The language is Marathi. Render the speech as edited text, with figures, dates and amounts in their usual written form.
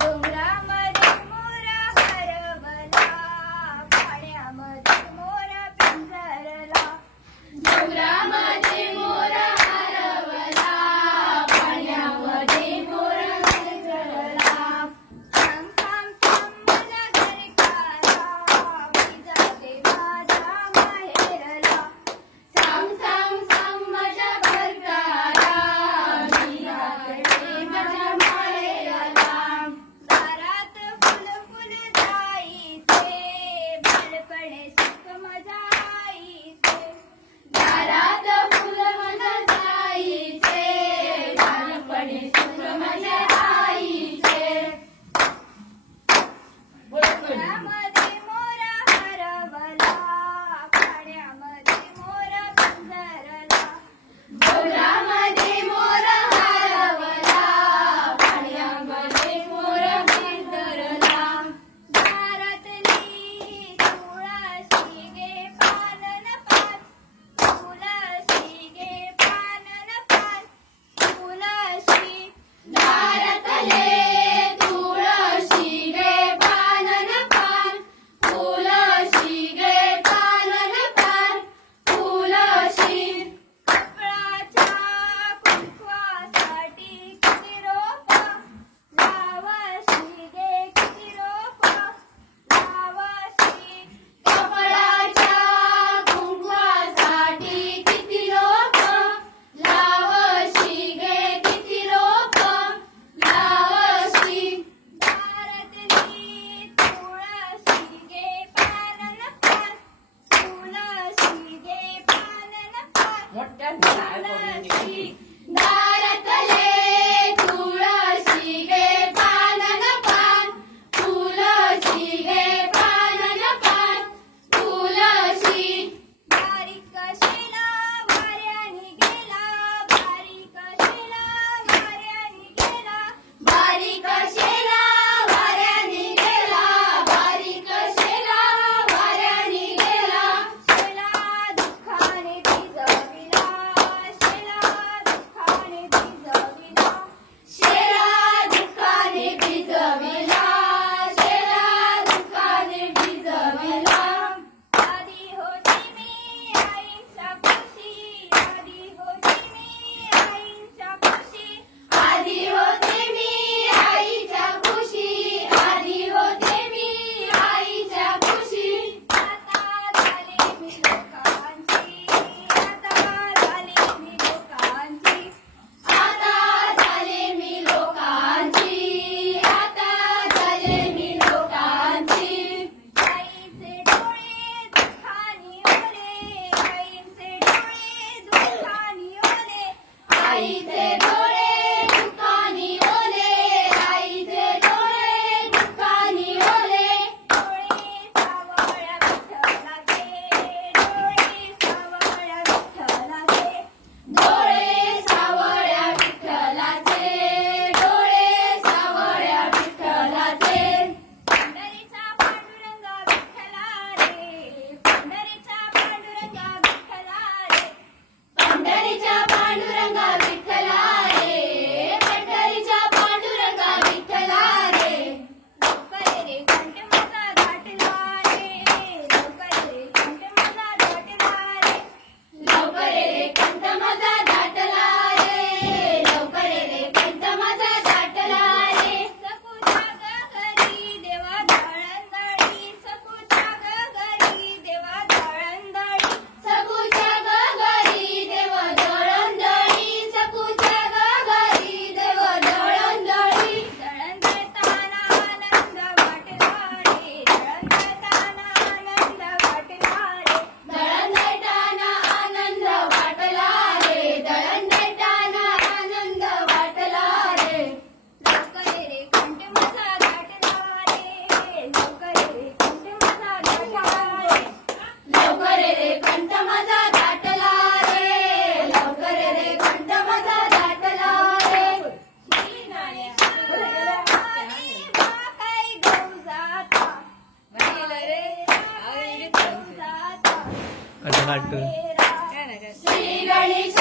डोंगरामध्ये मोरा हरवला, पाण्यामध्ये मोरा पिंजरला. डोंगरामध्ये मोरा हरवला, पाण्यामध्ये मोरा पिंजरला. थांब थांब थांब मला घरकाला, मी जाते माझ्या माहेरला. थांब थांब थांब माझ्या घरकाला, मी जाते माझ्या माहेरला. दारात फुल फुल जाईचे, बालपणे सुख माझ्या आईचे. दारात फुल माझ्या जाईचे, बालपणे सुख माझ्या आईचे. डोंगरामध्ये मोरा हरवला, पाण्यामध्ये मोरा पिंजरला. डोंगरामध्ये मोरा हरवला, पाण्यामध्ये मोरा पिंजरला. दारातली तुळशी गे पानन पान, तुळशी गे पानन पान, तुळशी. दारातले तुळशी गे पानन पान, तुळशी गे पानन पान, तुळशी. कपळाच्या कुंकवासाठी किती रोपं लावाशी गे, किती रोपं लावाशी. कपळाच्या कुंकवासाठी किती रोपं लावाशी गे, किती रोपं लावाशी. दारातली तुळशी गे पानन पान, तुळशी गे पानन पान, तुळशी. दारातले तुळशी गे पानन पान, तुळशी गे पानन पान, तुळशी. बारीक शेला वाऱ्याने गेला, बारीक शेला वाऱ्याने गेला, बारीक शेला वाऱ्याने गेला, बारीक शेला वाऱ्याने गेला. शेला दुःखाने भिजविला, शेला दुःखाने भिजविला, शेला दुःखाने भिजविला, शेला दुःखाने भिजविला. आधी होती मी आईच्या कुशी, आधी होती मी आईच्या कुशी, आधी होते मी आईच्या कुशी, आधी होते मी आईच्या कुशी. आता झाले मी लोकांची, आता झाले मी लोकांची, आता झाले मी लोकांची, आता झाले मी लोकांची. आईचे डोळे दुःखाने ओले, आईचे डोळे दुःखाने ओले, आईचे डोळे दुःखाने ओले, आईचे डोळे दुःखाने ओले. डोळे सावळ्या विठ्ठलाचे, डोळे सावळ्या विठ्ठलाचे, डोळे सावळ्या विठ्ठलाचे, डोळे सावळ्या विठ्ठलाचे. पंढरीचा पांडुरंगा विठ्ठला रे, पंढरीचा पांडुरंगा विठ्ठला रे, पंढरीचा पांडुरंगा विठ्ठला रे, पंढरीचा पांडुरंगा विठ्ठला रे. लवकर रे कंठ माझा दाटला रे, लवकर रे कंठ माझा दाटला रे, लवकर रे कंठ माझा दाटला रे, लवकर रे कंठ माझा दाटला रे. सकुच्या घरी देवा दळणदळी, सकुच्या घरी देवा दळणदळी, सकुच्या घरी देवा दळणदळी, सकुच्या घरी देवा दळणदळी. दळण दळताना आनंद वाटला रे, दळण दळताना आनंद वाटला रे, दळण दळताना आनंद वाटला रे, दळण दळताना आनंद वाटला रे. लवकर रे कंठ माझा दाटला रे, लवकर रे कंठ माझा दाटला रे, लवकर रे कंठ माझा दाटला रे, लवकर रे कंठ माझा दाटला रे. गौ जाता आता काढतो. श्री गणेश